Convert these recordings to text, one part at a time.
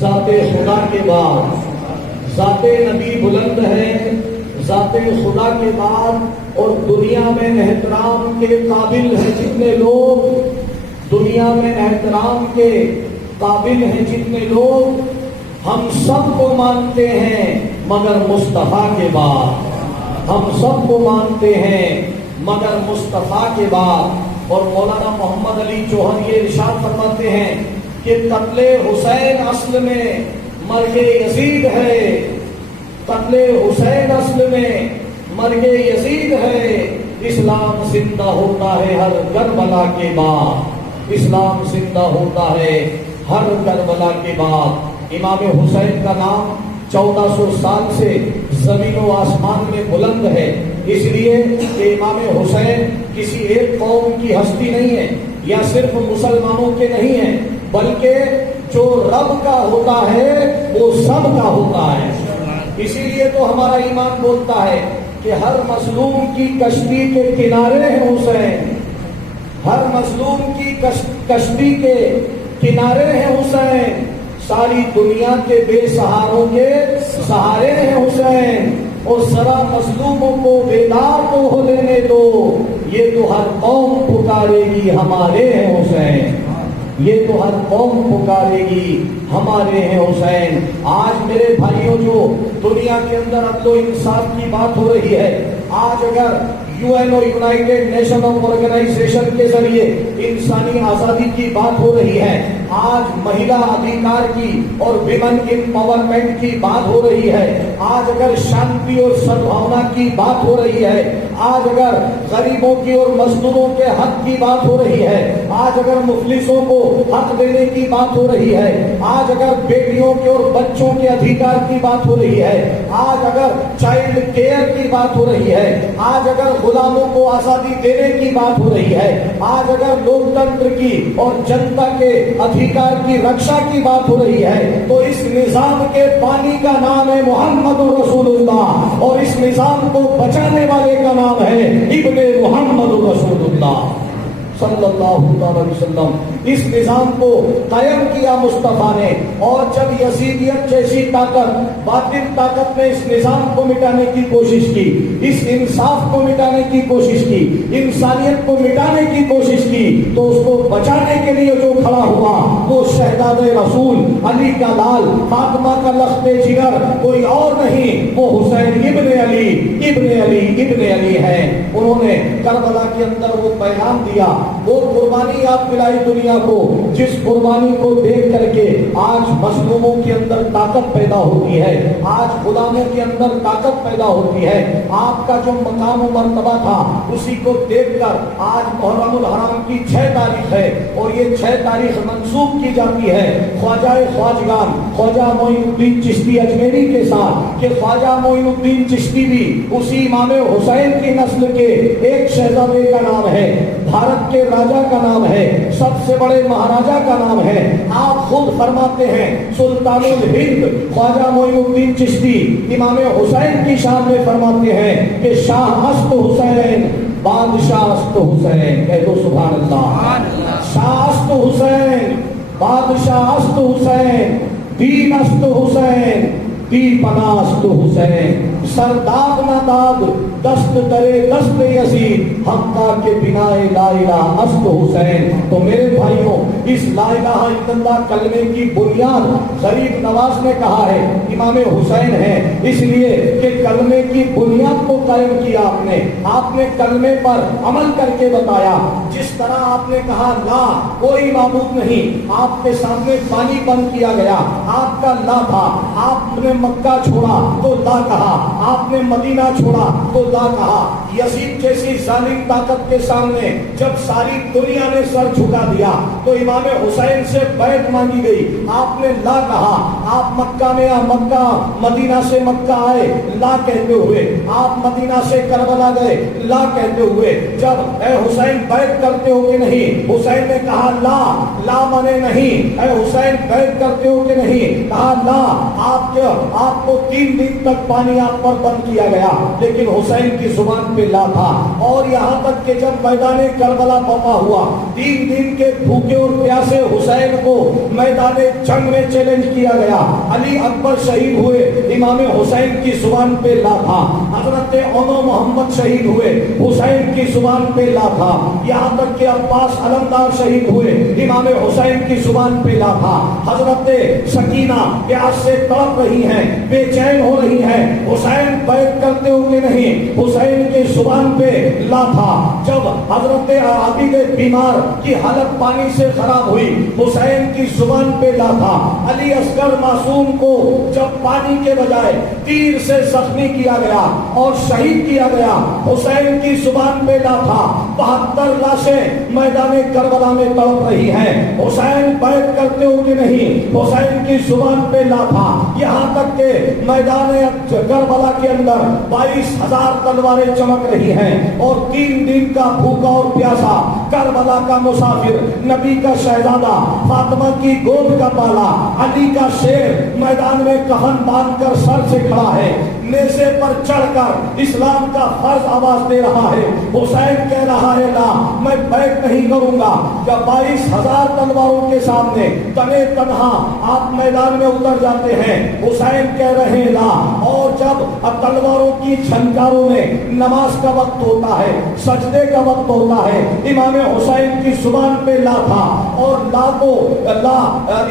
ذات خدا کے بعد ذات نبی بلند ہے، ذات خدا کے بعد اور دنیا میں احترام کے قابل ہیں جتنے لوگ، دنیا میں احترام کے قابل ہیں جتنے لوگ، ہم سب کو مانتے ہیں مگر مصطفیٰ کے بعد، ہم سب کو مانتے ہیں مگر مصطفیٰ کے بعد۔ اور مولانا محمد علی جوہر یہ ارشاد فرماتے ہیں کہ قتل حسین اصل میں مرگ یزید ہے، قتل حسین اصل میں مرگ یزید ہے، اسلام زندہ ہوتا ہے ہر کربلا کے بعد، اسلام زندہ ہوتا ہے ہر کربلا کے بعد۔ امام حسین کا نام 1400 سال سے زمین و آسمان میں بلند ہے، اس لیے کہ امام حسین کسی ایک قوم کی ہستی نہیں ہے یا صرف مسلمانوں کے نہیں ہیں، بلکہ جو رب کا ہوتا ہے وہ سب کا ہوتا ہے۔ اسی لیے تو ہمارا ایمان بولتا ہے کہ ہر مظلوم کی کشتی کے کنارے ہیں حسین، ہر مظلوم کی کشتی کے کنارے ہیں حسین، ساری دنیا کے بے سہاروں کے سہارے ہیں حسین، اور ذرا مظلوموں کو بیدار تو ہو لینے دو، یہ تو ہر قوم پکارے گی ہمارے ہیں حسین، یہ تو ہر قوم پکارے گی ہمارے ہیں حسین۔ آج میرے بھائیوں جو دنیا کے اندر عدل و انصاف کی بات ہو رہی ہے، آج اگر UN اور یونائٹڈ نیشن آرگنائزیشن کے ذریعے انسانی آزادی کی بات ہو رہی ہے، آج مہیلا ادھیکار کی اور ویمن امپاورمنٹ کی بات ہو رہی ہے، آج اگر شانتی اور سدبھاونا کی بات ہو رہی ہے، آج اگر غریبوں کی اور مزدوروں کے حق کی بات ہو رہی ہے، آج اگر مفلسوں کو حق دینے کی بات ہو رہی ہے، آج اگر بیٹیوں کے اور بچوں کے ادھیکار کی بات ہو رہی ہے، آج اگر چائلڈ کیئر کی بات ہو رہی ہے، آج اگر غلاموں کو آزادی دینے کی بات ہو رہی ہے، آج اگر لوکتنتر کی اور جنتا کے ادھیکار کی رکشا کی بات ہو رہی ہے، تو اس نظام کے بانی کا نام ہے محمد رسول اللہ، اور اس نظام کو بچانے والے کا نام ہے ابن محمد رسول اللہ صلی اللہ علیہ وسلم۔ اس نظام کو قائم کیا مصطفیٰ نے، اور جب یزیدیت جیسی طاقت، باطل طاقت نے اس نظام کو مٹانے کی کوشش کی، اس انصاف کو مٹانے کی کوشش کی، انسانیت کو مٹانے کی کوشش کی، تو اس کو بچانے کے لیے جو کھڑا ہوا وہ شہزاد رسول، علی کا لال، فاطمہ کا لخت جگر، کوئی اور نہیں، وہ حسین ابن علی ابن علی ہے۔ انہوں نے کربلا کے اندر وہ پیغام دیا، وہ قربانی آپ دلائی دنیا کو، جس قربانی کو دیکھ کر کے آج مظلوموں کے اندر طاقت پیدا ہوتی ہے، آج غلاموں کے اندر طاقت پیدا ہوتی ہے۔ آپ کا جو مقام و مرتبہ تھا اسی کو دیکھ کر آج محرم الحرام کی 6 تاریخ ہے، اور یہ 6 تاریخ منسوب کی جاتی ہے خواجہ خواجگان خواجہ معین الدین چشتی اجمیری کے ساتھ، کہ خواجہ معین الدین چشتی بھی اسی امام حسین کی نسل کے ایک شہزادے کا نام ہے، بھارت کے راجا کا نام ہے، سب سے بڑے مہاراجا کا نام ہے۔ آپ خود فرماتے ہیں سلطان الہند خواجہ معین الدین چشتی امام حسین کی شان میں فرماتے ہیں کہ شاہ است حسین بادشاہ است حسین، کہہ دو سبحان اللہ۔ شاہ است حسین بادشاہ است حسین، دین است حسین، دی پناہ است حسین، سرداب نہ داد دست درے دست یزید، حقا کے بنا لا الہ است حسین۔ تو میرے بھائیوں، اس لا الہ الا اللہ کلمے کی بنیاد غریب نواز نے کہا ہے امام حسین ہے، اس لیے کہ کلمے کی بنیاد کو قائم کیا آپ نے کلمے پر عمل کر کے بتایا۔ جس طرح آپ نے کہا لا کوئی معبود نہیں، آپ کے سامنے پانی بند کیا گیا، آپ کا لا تھا، آپ نے مکہ چھوڑا تو لا کہا، آپ نے مدینہ چھوڑا تو لا کہا۔ یزید جیسی ظالم طاقت کے سامنے جب ساری دنیا نے سر جھکا دیا تو امام حسین سے بیعت مانگی گئی، آپ نے لا کہا، آپ مکہ میں مکہ مدینہ سے مکہ آئے لا کہتے ہوئے، آپ مدینہ سے کربلا گئے لا کہتے ہوئے، جب اے حسین بیعت کرتے ہو کہ نہیں، حسین نے کہا لا، لا مانے نہیں، اے حسین بیعت کرتے ہو کہ نہیں، کہا لا۔ آپ کو 3 دن تک پانی آپ پر بند کیا گیا، لیکن حسین کی زبان پہ لا تھا، اور یہاں تک کہ جب میدان کربلا برپا ہوا، 3 دن کے بھوکے اور پیاسے حسین کو میدان جنگ میں چیلنج کیا گیا، علی اکبر شہید ہوئے، امام حسین کی زبان پہ لا تھا، حضرت عمر محمد شہید ہوئے، حسین کی زبان پہ لا تھا، یہاں تک کہ عباس علمدار شہید ہوئے، امام حسین کی زبان پہ لا تھا، حضرت سکینہ پیاس سے تڑپ رہی ہیں، بے چین ہو رہی ہیں، حسین بیعت کرتے ہو کہ نہیں، حسین کی زبان پہ لا تھا، جب حضرت عابد بیمار کی حالت پانی سے خراب ہوئی، حسین کی زبان پہ لا تھا، علی اصغر معصوم کو جب پانی کے بجائے تیر سے زخمی کیا گیا اور شہید کیا گیا، حسین کی زبان پہ لا تھا، 72 لاشیں میدان کربلا میں تڑپ رہی ہیں، حسین بیعت کرتے ہو کہ نہیں، حسین کی زبان پہ لا تھا، یہاں تک کہ میدان کربلا کے اندر 22,000 تلواریں چمک رہی ہیں، اور 3 دن کا بھوکا اور پیاسا کربلا کا مسافر، نبی کا شہزادہ، فاطمہ کی گود کا بالا، علی کا شیر میدان میں کفن باندھ کر سر سے کھڑا ہے، نیزے پر چڑھ کر اسلام کا فرض آواز دے رہا ہے، حسین کہہ رہا ہے لا میں بیعت نہیں کروں گا، جب 22,000 تلواروں کے سامنے تنے تنہا آپ میدان میں اتر جاتے ہیں، حسین کہہ رہے لا، اور جب تلواروں کی چھنکاروں میں نماز کا وقت ہوتا ہے، سجدے کا وقت ہوتا ہے، امام حسین کی زبان پہ لا تھا، اور لا کو لا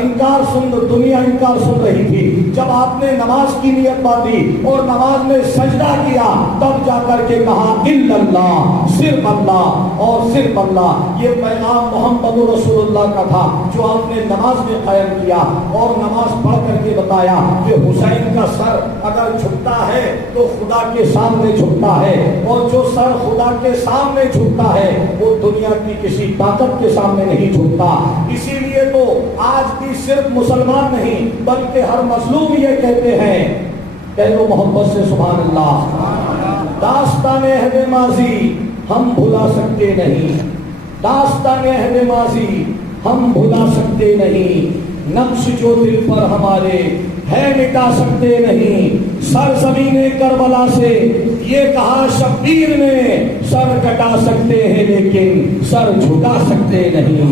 انکار دنیا انکار سن رہی تھی، جب آپ نے نماز کی نیت باندھی اور نماز میں سجدہ کیا، تب جا کر کے کہا الا اللہ، صرف اللہ اور صرف اللہ، یہ پیغام محمد رسول اللہ کا تھا جو آپ نے نماز میں قائم کیا، اور نماز پڑھ کر کے بتایا کہ حسین کا سر اگر جھکتا ہے تو خدا کے سامنے جھکتا ہے، اور جو سر خدا کے سامنے جھکتا ہے وہ دنیا کی کسی طاقت کے سامنے نہیں جھکتا، اسی لیے تو آج بھی صرف مسلمان نہیں بلکہ ہر مظلوم یہ کہتے ہیں، کہہ لو محبت سے سبحان اللہ، داستان عہد ماضی ہم بھلا سکتے نہیں، داستان عہد ماضی ہم بھلا سکتے نہیں، نقش جو دل پر ہمارے ہے مٹا سکتے نہیں، سرزمین کربلا سے یہ کہا شبیر نے، سر کٹا سکتے ہیں لیکن سر جھکا سکتے نہیں،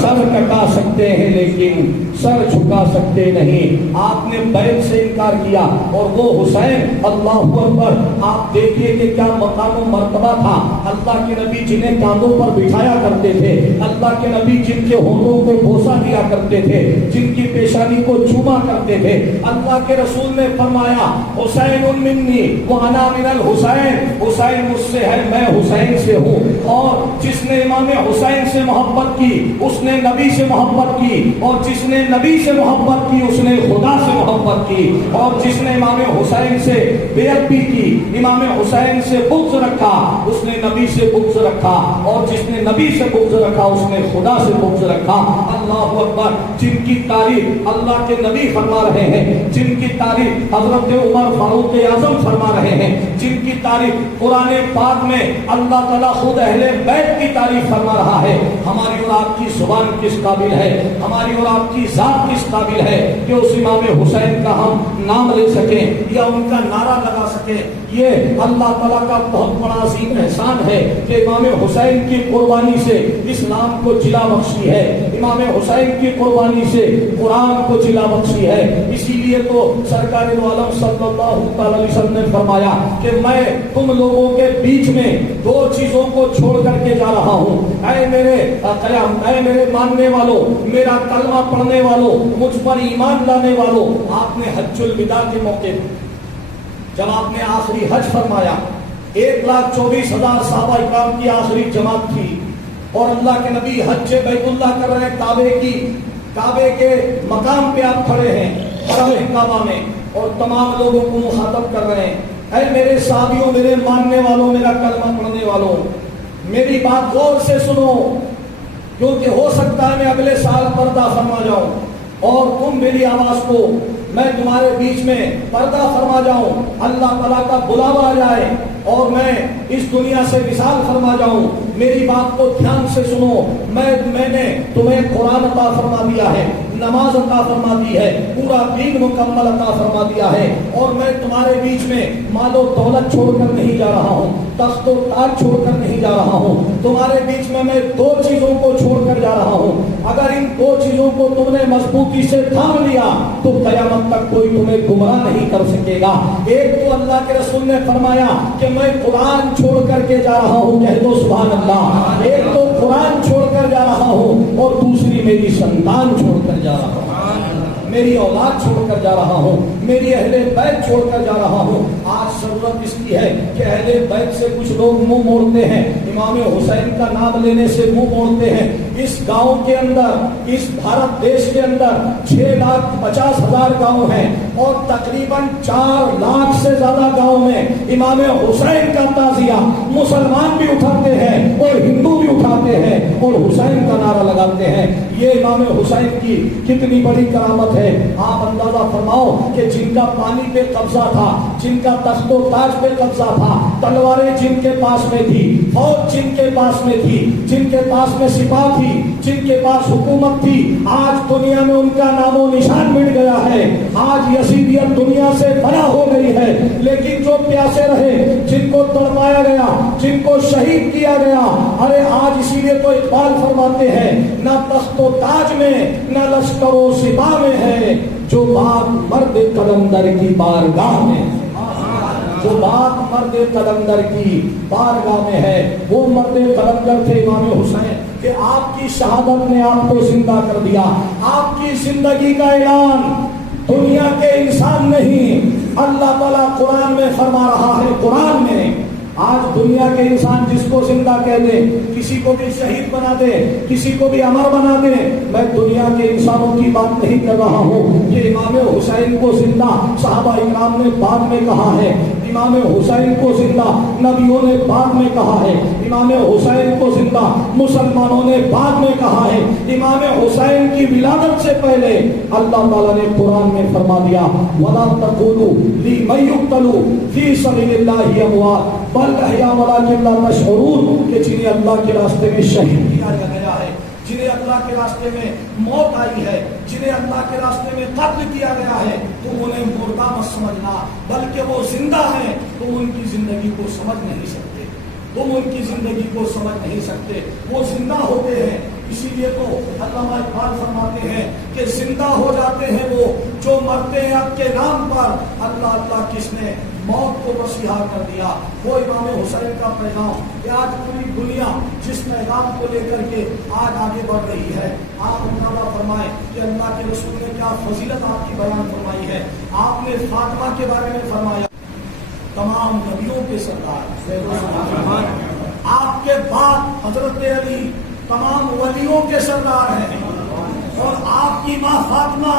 سر کٹا سکتے ہیں لیکن سر جھکا سکتے نہیں، آپ نے بیعت سے انکار کیا، اور وہ حسین اللہ اکبر، آپ دیکھیے کہ کیا مقام و مرتبہ تھا، اللہ کے نبی جنہیں کاندھوں پر بٹھایا کرتے تھے، اللہ کے نبی جن کے ہونٹوں کو بوسہ دیا کرتے تھے، جن کی پیشانی کو چوما کرتے تھے، اللہ کے رسول نے فرمایا حسین منی وانا من الحسین، حسین مجھ سے ہے میں حسین سے ہوں، اور جس نے امام حسین سے محبت کی اس نے نبی سے محبت کی، اور جس نے نبی سے محبت کی اس نے خدا سے محبت کی، اور جس نے امام حسین سے بیعت بھی کی، امام حسین سے بغض رکھا اس نے نبی سے بغض رکھا، اور جس نے نبی سے بغض رکھا اس نے خدا سے بغض رکھا، اللہ اکبر، جن کی تعریف اللہ کے نبی فرما رہے ہیں، جن کی تعریف حضرت عمر فاروق اعظم فرما رہے ہیں، جن کی تعریف قرآن پاک میں اللہ تعالیٰ خود اہل بیت کی تعریف فرما رہا ہے، ہماری اور آپ کی زبان کس قابل ہے، ہماری اور آپ کی ذات کس قابل ہے کہ اس امام حسین کا ہم نام لے سکیں یا ان کا نعرہ لگا سکیں، یہ اللہ تعالیٰ کا بہت بڑا عظیم احسان ہے کہ امام حسین کی قربانی سے اسلام کو جلا بخشی ہے، امام حسین کی قربانی سے قرآن کو جلا بخشی ہے، اسی لیے تو سرکار دو عالم صلی اللہ علیہ وسلم نے فرمایا کہ میں تم لوگوں کے بیچ میں 2 چیزوں کو چھوڑ کر کے جا رہا ہوں، اے میرے ماننے والوں، میرا کلمہ پڑھنے والوں، مجھ پر ایمان لانے والوں، آپ نے حج الوداع کے موقع جب آپ نے آخری حج فرمایا، 1,24,000 صحابہ اکرام کی آخری جماعت تھی، اور اللہ کے نبی حج بیت اللہ کر رہے ہیں، کعبے کے مقام پہ آپ کھڑے ہیں حرم کعبہ میں، اور تمام لوگوں کو مخاطب کر رہے ہیں، اے میرے صحابیوں، میرے ماننے والوں، میرا کلمہ پڑھنے والوں، میری بات غور سے سنو، کیونکہ ہو سکتا ہے میں اگلے سال پردہ فرما جاؤں، اور تم میری آواز کو میں تمہارے بیچ میں پردہ فرما جاؤں، اللہ تعالیٰ کا بلاوا آ جائے اور میں اس دنیا سے وصال فرما جاؤں، میری بات کو دھیان سے سنو، میں نے تمہیں قرآن عطا فرما دیا ہے، نماز عطا فرما دی ہے، پورا دین مکمل عطا فرما دیا ہے، اور میں تمہارے بیچ میں مال و دولت چھوڑ کر نہیں جا رہا ہوں، تخت و تاج چھوڑ کر نہیں جا رہا ہوں، تمہارے بیچ میں دو چیزوں کو چھوڑ کر جا رہا ہوں، اگر ان دو چیزوں کو تم نے مضبوطی سے تھام لیا تو قیامت تک کوئی تمہیں گمراہ نہیں کر سکے گا۔ ایک تو اللہ کے رسول نے فرمایا کہ میں قرآن چھوڑ کر کے جا رہا ہوں، کہہ دو سبحان اللہ، ایک تو قرآن چھوڑ کر جا رہا ہوں، اور دوسری میری سنتان چھوڑ کر جا رہا ہوں، میری اولاد چھوڑ کر جا رہا ہوں، میری اہل بیت چھوڑ کر جا رہا ہوں۔ آج ضرورت اس کی ہے کہ اہل بیت سے کچھ لوگ منہ موڑتے ہیں، امام حسین کا نام لینے سے منہ موڑتے ہیں۔ اس گاؤں کے اندر، اس بھارت دیش کے اندر 6,50,000 گاؤں ہیں، اور تقریباً 4 لاکھ سے زیادہ گاؤں میں امام حسین کا تعزیہ مسلمان بھی اٹھاتے ہیں اور ہندو بھی اٹھاتے ہیں اور حسین کا نعرہ لگاتے ہیں۔ یہ امام حسین کی کتنی بڑی کرامت ہے۔ آپ اندازہ فرماؤ کہ جن کا پانی پہ قبضہ تھا، جن کا تخت و تاج پہ قبضہ تھا، تلواریں جن کے پاس میں تھی، فوج جن کے پاس میں تھی، جن کے پاس میں سپاہ تھی، جن کے پاس حکومت تھی، آج دنیا میں ان کا نام و نشان مٹ گیا ہے۔ آج یزیدیت دنیا سے بنا ہو گئی ہے، لیکن جو پیاسے رہے، جن کو تڑپایا گیا، جن کو شہید کیا گیا، ارے آج اسی لیے تو اقبال فرماتے ہیں نہ تخت و تاج میں نہ لشکر و سپاہ میں ہے جو بات مرد قلندر کی بارگاہ میں، جو بات مرد قلندر کی بارگاہ میں ہے۔ وہ مرد قلندر تھے امام حسین کہ آپ کی شہادت نے آپ کو زندہ کر دیا۔ آپ کی زندگی کا اعلان دنیا کے انسان نہیں، اللہ تعالیٰ قرآن میں فرما رہا ہے۔ قرآن میں آج دنیا کے انسان جس کو زندہ کہہ دے، کسی کو بھی شہید بنا دے، کسی کو بھی امر بنا دے، میں دنیا کے انسانوں کی بات نہیں کر رہا ہوں۔ یہ امام حسین کو زندہ صحابہ اکرام نے بعد میں کہا ہے، امام حسین کو زندہ نبیوں نے بعد میں کہا ہے، امام حسین کو زندہ مسلمانوں نے بعد میں کہا ہے۔ امام حسین کی ولادت سے پہلے اللہ تعالیٰ نے قرآن میں فرما دیا وَلَا تَقُولُوا لِمَن يُقْتَلُ فِي سَبِيلِ اللَّهِ أَمْوَاتٌ بَلْ أَحْيَاءٌ وَلَٰكِن لَّا تَشْعُرُونَ، کہ جنہیں اللہ کے راستے میں شہید کیا گیا ہے، جنہیں اللہ کے راستے میں موت آئی ہے، جنہیں اللہ کے راستے میں قتل کیا گیا ہے، تم انہیں مردہ مت سمجھنا، بلکہ وہ زندہ ہیں، تم ان کی زندگی کو سمجھ نہیں سکتے، تم ان کی زندگی کو سمجھ نہیں سکتے، وہ زندہ ہوتے ہیں۔ اسی لیے تو علامہ اقبال فرماتے ہیں کہ زندہ ہو جاتے ہیں وہ جو مرتے ہیں اب کے نام پر، اللہ اللہ کس نے موت کو مسیحا کر دیا۔ وہ امام حسین کا پیغام کہ آج پوری دنیا جس پیغام کو لے کر کے آج آگے بڑھ رہی ہے، آپ اندازہ فرمائیں کہ اللہ کے رسول نے کیا فضیلت آپ کی بیان فرمائی ہے۔ آپ نے فاطمہ کے بارے میں فرمایا تمام نبیوں کے سردار، آپ کے بعد حضرت علی تمام ولیوں کے سردار ہیں، اور آپ کی ماں فاطمہ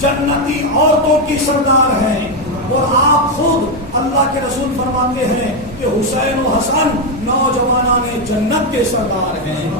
جنتی عورتوں کی سردار ہیں، اور آپ خود اللہ کے رسول فرماتے ہیں کہ حسین و حسن نوجوانان جنت کے سردار ہیں۔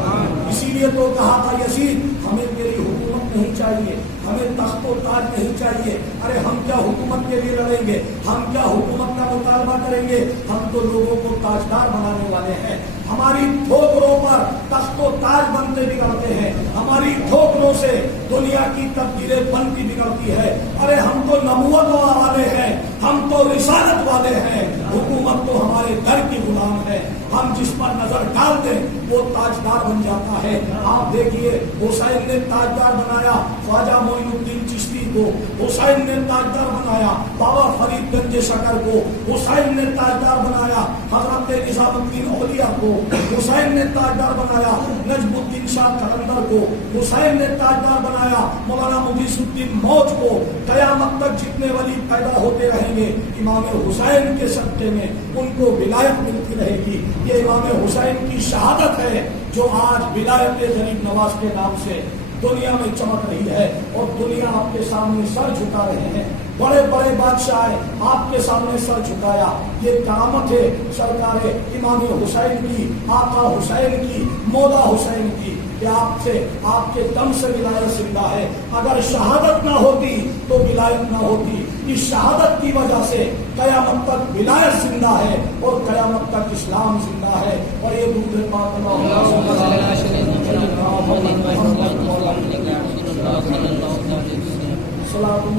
اسی لیے تو کہا تھا یزید ہمیں تیری حکومت نہیں چاہیے، ہمیں تخت و تاج نہیں چاہیے، ارے ہم کیا حکومت کے لیے لڑیں گے، ہم کیا حکومت کا مطالبہ کریں گے، ہم تو لوگوں کو تاجدار بنانے والے ہیں۔ ہماری ٹھوکروں پر تخت و تاج بنتے بگڑتے ہیں، ہماری ٹھوکروں سے دنیا کی تقدیریں بنتی بگڑتی ہے۔ ارے ہم تو نبوت والے ہیں، ہم تو رسالت والے ہیں، حکومت تو ہمارے گھر کی غلام ہے، ہم جس پر نظر ڈال دیں وہ تاجدار بن جاتا ہے۔ آپ دیکھیے حسین نے تاجدار بنایا خواجہ معین الدین چشتی کو، حسین نے تاجدار بنایا بابا فرید گنج شکر کو، حسین نے تاجدار بنایا حضرت نظام الدین اولیاء کو، حسین نے تاجدار بنایا نجم الدین شاہ قلندر کو، حسین نے تاجدار بنایا مولانا مغیث الدین موج کو۔ قیامت تک جتنے ولی پیدا ہوتے رہیں گے امام حسین کے صدقے میں ان کو ولایت ملتی رہے گی۔ یہ امام حسین کی شہادت ہے جو آج ولایت غریب نواز کے نام سے دنیا میں چمک رہی ہے، اور دنیا آپ کے سامنے سر جھکا رہے ہیں۔ بڑے بڑے بادشاہ آپ کے سامنے سر جھکایا۔ یہ کرامت ہے سرکار امام حسین کی، آقا حسین کی، مولا حسین کی، کہ آپ کے دم سے ولایت زندہ ہے۔ اگر شہادت نہ ہوتی تو ولایت نہ ہوتی۔ کی شہادت کی وجہ سے قیامت تک ولایت زندہ ہے اور قیامت تک اسلام زندہ ہے. اور یہ دودھ پاک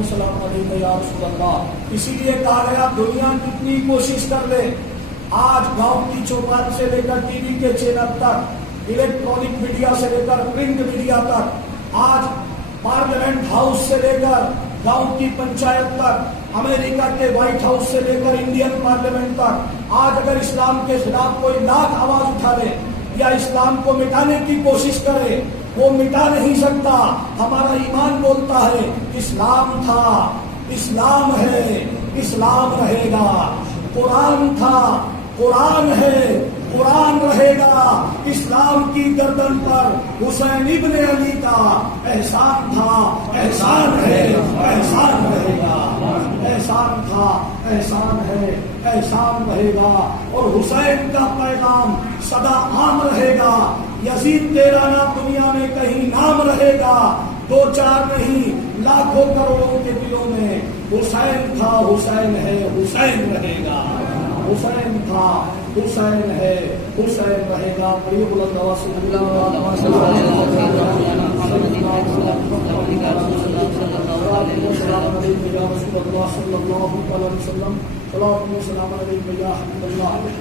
سلام علیکم یا رسول اللہ. اسی لیے کہا گیا دنیا کتنی کوشش کر لے، آج گاؤں کی چوپال سے لے کر ٹی وی کے چینل تک، الیکٹرانک میڈیا سے لے کر پرنٹ میڈیا تک، آج پارلیمنٹ ہاؤس سے لے کر گاؤں کی پنچایت تک، امریکہ کے وائٹ ہاؤس سے لے کر انڈین پارلیمنٹ تک، آج اگر اسلام کے خلاف کوئی لاکھ آواز اٹھا لے یا اسلام کو مٹانے کی کوشش کرے، وہ مٹا نہیں سکتا. ہمارا ایمان بولتا ہے اسلام تھا، اسلام ہے، اسلام رہے گا. قرآن تھا، قرآن ہے، قرآن رہے گا. اسلام کی گردن پر حسین ابن علی کا احسان تھا، احسان ہے، احسان رہے گا. احسان تھا، احسان ہے، احسان رہے گا. اور حسین کا پیغام سدا عام رہے گا. یزید تیرا نہ دنیا میں کہیں نام رہے گا، دو چار نہیں لاکھوں کروڑوں کے دلوں میں حسین تھا، حسین ہے، حسین رہے گا. حسین تھا، حسین ہے، حسین رہے گا. قریب اللہ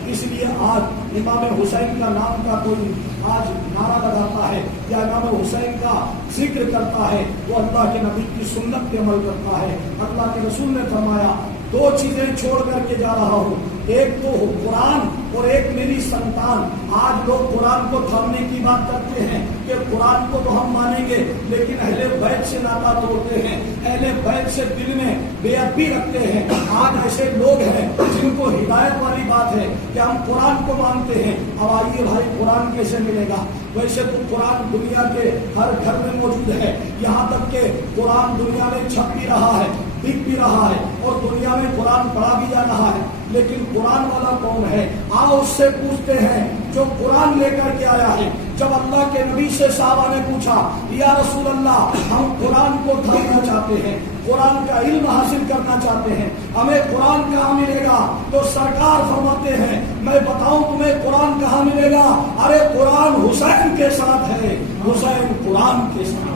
اس لیے آج امام حسین کا نام کا کوئی آج نعرہ لگاتا ہے یا امام حسین کا ذکر کرتا ہے، وہ اللہ کے نبی کی سنت پہ عمل کرتا ہے. اللہ کے رسول نے فرمایا دو چیزیں چھوڑ کر کے جا رہا ہوں، ایک تو قرآن اور ایک میری سنتان. آج لوگ قرآن کو تھامنے کی بات کرتے ہیں کہ قرآن کو تو ہم مانیں گے لیکن اہل بیت سے ناطا توڑتے ہیں، اہل بیت سے دل میں بے ادبی رکھتے ہیں. آج ایسے لوگ ہیں جن کو ہدایت والی بات ہے کہ ہم قرآن کو مانتے ہیں. اب آئیے بھائی قرآن کیسے ملے گا؟ ویسے تو قرآن دنیا کے ہر گھر میں موجود ہے، یہاں تک کہ قرآن دنیا میں چھپ بھی رہا ہے، بک بھی رہا ہے اور دنیا میں قرآن پڑھا بھی جا رہا ہے. لیکن قرآن والا کون ہے؟ آؤ اس سے پوچھتے ہیں جو قرآن لے کر کے آیا ہے. جب اللہ کے نبی سے صحابہ نے پوچھا یا رسول اللہ ہم قرآن کو تھامنا چاہتے ہیں، قرآن کا علم حاصل کرنا چاہتے ہیں، ہمیں قرآن کہاں ملے گا؟ تو سرکار فرماتے ہیں میں بتاؤں تمہیں قرآن کہاں ملے گا؟ ارے قرآن حسین کے ساتھ ہے، حسین قرآن کے ساتھ.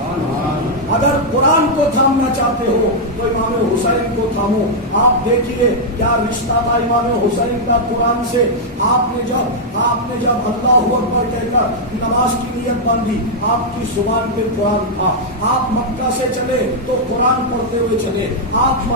اگر قرآن کو تھامنا چاہتے ہو تو امام حسین کو تھامو. آپ دیکھیے کیا رشتہ تھا امام حسین کا قرآن سے. آپ نے جب اللہ اکبر کہہ کر نماز کی نیت باندھی، آپ کی زبان پہ قرآن تھا. آپ مکہ سے چلے تو قرآن پڑھتے ہوئے چلے، آپ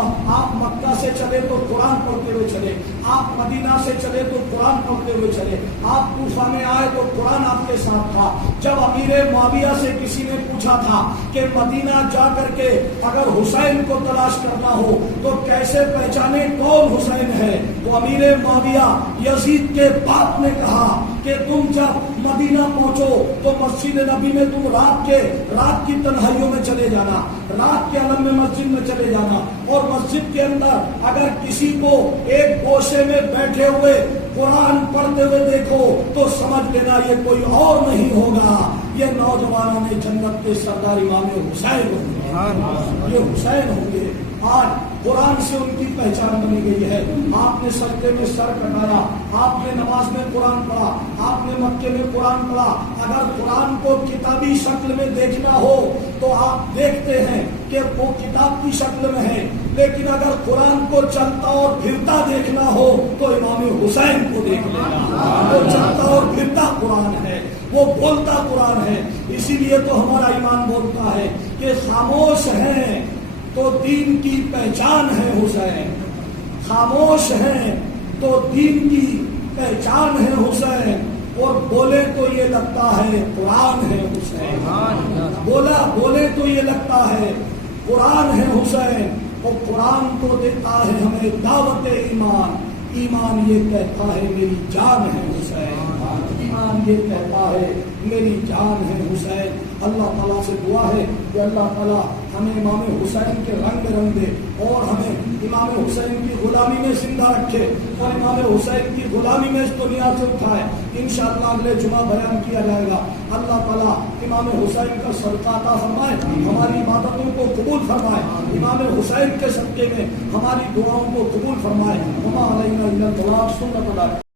مکہ سے چلے تو قرآن پڑھتے ہوئے چلے، آپ مدینہ سے چلے تو قرآن پڑھتے ہوئے چلے، آپ کوفہ میں آئے تو قرآن آپ کے ساتھ تھا. جب امیر معاویہ سے کسی نے پوچھا تھا کہ مدینہ جا کر کے اگر حسین کو تلاش کرنا ہو تو کیسے پہچانے کون حسین ہے، تو امیر معاویہ یزید کے باپ نے کہا کہ تم جب مدینہ پہنچو تو مسجد نبی میں تم رات کی تنہائیوں میں چلے جانا، رات کے عالم میں مسجد میں چلے جانا، اور مسجد کے اندر اگر کسی کو ایک گوشے میں بیٹھے ہوئے قرآن پڑھتے ہوئے دیکھو تو سمجھ لینا یہ کوئی اور نہیں ہوگا، یہ نوجوانوں نے جنت کے سردار امام حسین ہوں گے، یہ حسین ہوں گے. آج قرآن سے ان کی پہچان بنی گئی ہے. آپ نے سجدے میں سر کٹایا، آپ نے نماز میں قرآن پڑھا، آپ نے مکے میں قرآن پڑھا. اگر قرآن کو کتابی شکل میں دیکھنا ہو تو آپ دیکھتے ہیں کہ وہ کتاب کی شکل میں ہے، لیکن اگر قرآن کو چلتا اور پھرتا دیکھنا ہو تو امام حسین کو دیکھ لینا. وہ چلتا اور پھرتا قرآن ہے، وہ بولتا قرآن ہے. اسی لیے تو ہمارا ایمان بولتا ہے کہ خاموش ہیں تو دین کی پہچان ہے حسین، خاموش ہیں تو دین کی پہچان ہے حسین، اور بولے تو یہ لگتا ہے قرآن ہے حسین. بولے تو یہ لگتا ہے قرآن ہے حسین. اور قرآن تو دیتا ہے ہمیں دعوت ایمان. ایمان یہ کہتا ہے میری جان ہے حسین، ایمان یہ کہتا ہے میری جان ہے حسین. اللہ تعالیٰ سے دعا ہے کہ اللہ تعالیٰ ہمیں امام حسین کے رنگ رنگ دے اور ہمیں امام حسین کی غلامی میں زندہ رکھے اور امام حسین کی غلامی میں اس دنیا سے اٹھائے. انشاءاللہ اگلے جمعہ بیان کیا جائے گا. اللہ تعالیٰ امام حسین کا صدقہ عطا فرمائے, ہماری عبادتوں کو قبول فرمائے, امام حسین کے صدقے میں ہماری دعاؤں کو قبول فرمائے. وما علینا الا البلاغ. سنت اللہ.